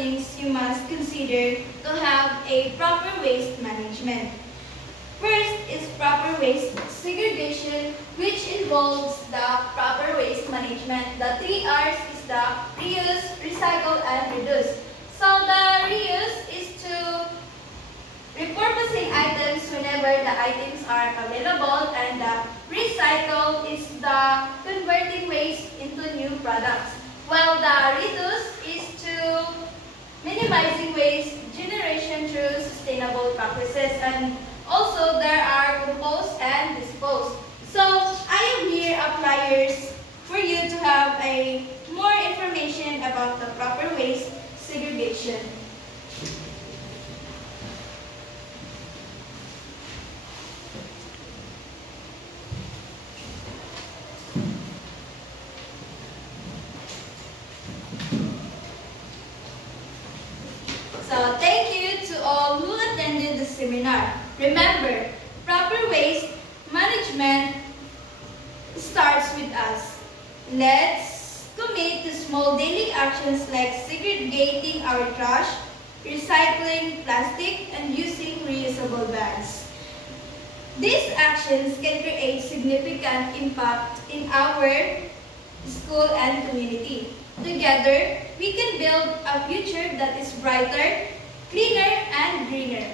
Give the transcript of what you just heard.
things you must consider to have a proper waste management. First is proper waste segregation, which involves the proper waste management. The 3 R's is the reuse, recycle, and reduce. So the reuse is to repurposing items whenever the items are available, and the recycle is the converting waste into new products, while the reduce is to minimizing waste generation through sustainable practices. And also there are compose and dispose. So I am here outliers for you to have a more information about the proper waste segregation. So thank you to all who attended the seminar. Remember, proper waste management starts with us. Let's commit to small daily actions like segregating our trash, recycling plastic, and using reusable bags. These actions can create significant impact in our school and community. Together, we can build a future that is brighter, cleaner, and greener.